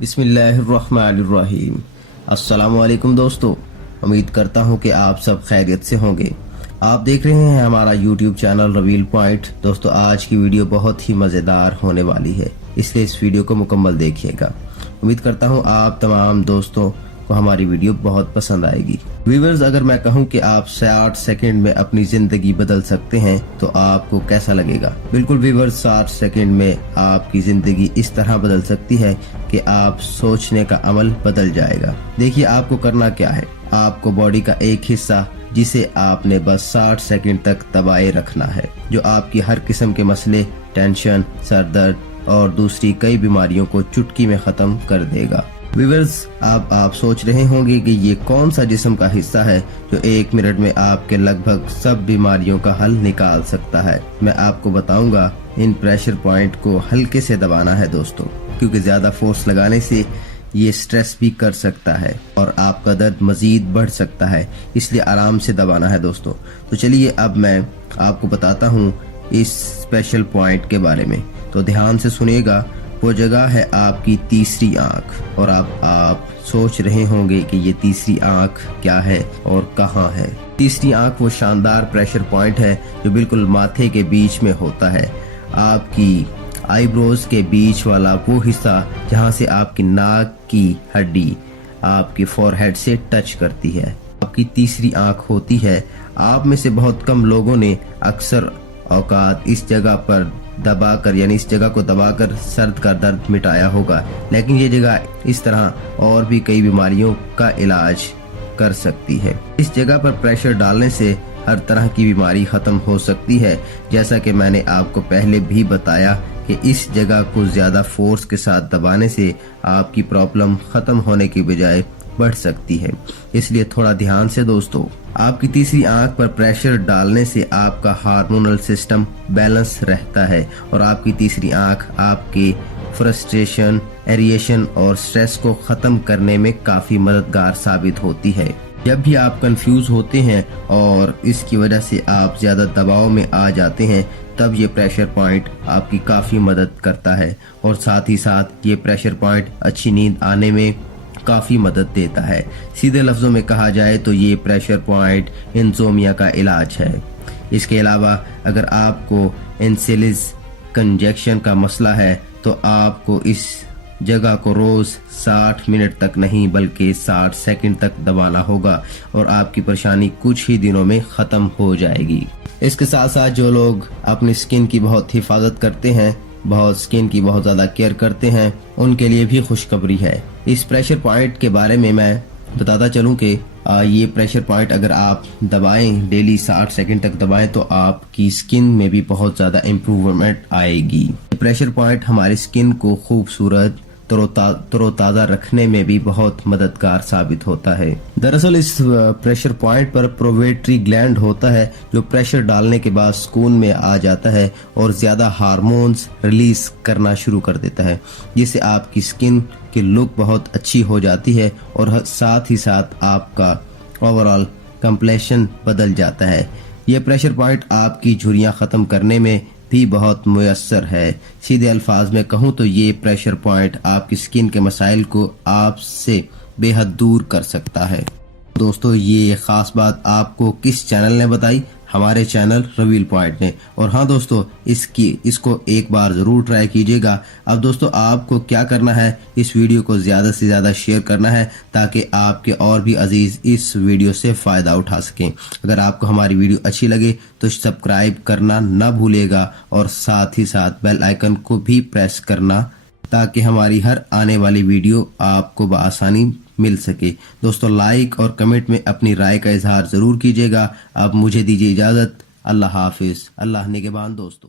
बिस्मिल्लाहिर्रहमानिर्रहीम। अस्सलाम वालेकुम दोस्तों, उम्मीद करता हूँ कि आप सब खैरियत से होंगे। आप देख रहे हैं हमारा YouTube चैनल रिवील पॉइंट। दोस्तों, आज की वीडियो बहुत ही मज़ेदार होने वाली है, इसलिए इस वीडियो को मुकम्मल देखिएगा। उम्मीद करता हूँ आप तमाम दोस्तों को हमारी वीडियो बहुत पसंद आएगी। व्यूअर्स, अगर मैं कहूँ कि आप 60 सेकंड में अपनी जिंदगी बदल सकते हैं तो आपको कैसा लगेगा? बिल्कुल व्यूअर्स, 60 सेकंड में आपकी जिंदगी इस तरह बदल सकती है कि आप सोचने का अमल बदल जाएगा। देखिए, आपको करना क्या है। आपको बॉडी का एक हिस्सा जिसे आपने बस 60 सेकंड तक दबाए रखना है, जो आपकी हर किस्म के मसले, टेंशन, सर दर्द और दूसरी कई बीमारियों को चुटकी में खत्म कर देगा। व्यूअर्स, आप सोच रहे होंगे कि ये कौन सा जिस्म का हिस्सा है जो 1 मिनट में आपके लगभग सब बीमारियों का हल निकाल सकता है। मैं आपको बताऊंगा। इन प्रेशर पॉइंट को हल्के से दबाना है दोस्तों, क्योंकि ज्यादा फोर्स लगाने से ये स्ट्रेस भी कर सकता है और आपका दर्द मजीद बढ़ सकता है, इसलिए आराम से दबाना है दोस्तों। तो चलिए अब मैं आपको बताता हूँ इस स्पेशल पॉइंट के बारे में, तो ध्यान से सुनिएगा। वो जगह है आपकी तीसरी आंख, और आप सोच रहे होंगे कि ये तीसरी आंख क्या है और कहाँ है। तीसरी आंख वो शानदार प्रेशर पॉइंट है जो बिल्कुल माथे के बीच में होता है। आपकी आईब्रोज के बीच वाला वो हिस्सा जहाँ से आपकी नाक की हड्डी आपकी फोरहेड से टच करती है, आपकी तीसरी आंख होती है। आप में से बहुत कम लोगों ने अक्सर औकात इस जगह पर दबाकर, यानी इस जगह को दबाकर सर्द का दर्द मिटाया होगा, लेकिन ये जगह इस तरह और भी कई बीमारियों का इलाज कर सकती है। इस जगह पर प्रेशर डालने से हर तरह की बीमारी खत्म हो सकती है। जैसा कि मैंने आपको पहले भी बताया कि इस जगह को ज्यादा फोर्स के साथ दबाने से आपकी प्रॉब्लम खत्म होने की बजाय बढ़ सकती है, इसलिए थोड़ा ध्यान से दोस्तों। आपकी तीसरी आंख पर प्रेशर डालने से आपका हार्मोनल सिस्टम बैलेंस रहता है और आपकी तीसरी आंख आपके फ्रस्ट्रेशन, एरिएशन और स्ट्रेस को खत्म करने में काफी मददगार साबित होती है। जब भी आप कंफ्यूज होते हैं और इसकी वजह से आप ज्यादा दबाव में आ जाते हैं, तब ये प्रेशर पॉइंट आपकी काफी मदद करता है, और साथ ही साथ ये प्रेशर पॉइंट अच्छी नींद आने में काफी मदद देता है। सीधे लफ्जों में कहा जाए तो ये प्रेशर पॉइंट इंसोमिया का इलाज है। इसके अलावा अगर आपको इंसुलिन कंजेक्शन का मसला है तो आपको इस जगह को रोज 60 मिनट तक नहीं बल्कि 60 सेकंड तक दबाना होगा और आपकी परेशानी कुछ ही दिनों में खत्म हो जाएगी। इसके साथ साथ जो लोग अपनी स्किन की बहुत हिफाजत करते हैं, स्किन की बहुत ज्यादा केयर करते हैं, उनके लिए भी खुशखबरी है। इस प्रेशर पॉइंट के बारे में मैं बताता चलूं कि ये प्रेशर पॉइंट अगर आप दबाएं, डेली 60 सेकंड तक दबाएं, तो आपकी स्किन में भी बहुत ज्यादा इम्प्रूवमेंट आएगी। प्रेशर पॉइंट हमारी स्किन को खूबसूरत तरोताजा रखने में भी बहुत मददगार साबित होता है। दरअसल इस प्रेशर पॉइंट पर प्रोवेट्री ग्लैंड होता है जो प्रेशर डालने के बाद सुकून में आ जाता है और ज्यादा हार्मोन्स रिलीज करना शुरू कर देता है, जिससे आपकी स्किन की लुक बहुत अच्छी हो जाती है और साथ ही साथ आपका ओवरऑल कंप्लेक्शन बदल जाता है। यह प्रेशर पॉइंट आपकी झुर्रियां खत्म करने में भी बहुत मुयस्सर है। सीधे अल्फाज में कहूँ तो ये प्रेशर पॉइंट आपकी स्किन के मसाइल को आपसे बेहद दूर कर सकता है। दोस्तों, ये खास बात आपको किस चैनल ने बताई? हमारे चैनल रिवील पॉइंट ने। और हाँ दोस्तों, इसको एक बार जरूर ट्राई कीजिएगा। अब दोस्तों, आपको क्या करना है, इस वीडियो को ज्यादा से ज्यादा शेयर करना है ताकि आपके और भी अजीज इस वीडियो से फायदा उठा सकें। अगर आपको हमारी वीडियो अच्छी लगे तो सब्सक्राइब करना ना भूलिएगा और साथ ही साथ बेल आइकन को भी प्रेस करना, ताकि हमारी हर आने वाली वीडियो आपको बआसानी मिल सके। दोस्तों, लाइक और कमेंट में अपनी राय का इजहार जरूर कीजिएगा। अब मुझे दीजिए इजाजत। अल्लाह हाफिज। अल्लाह निगहबान दोस्तों।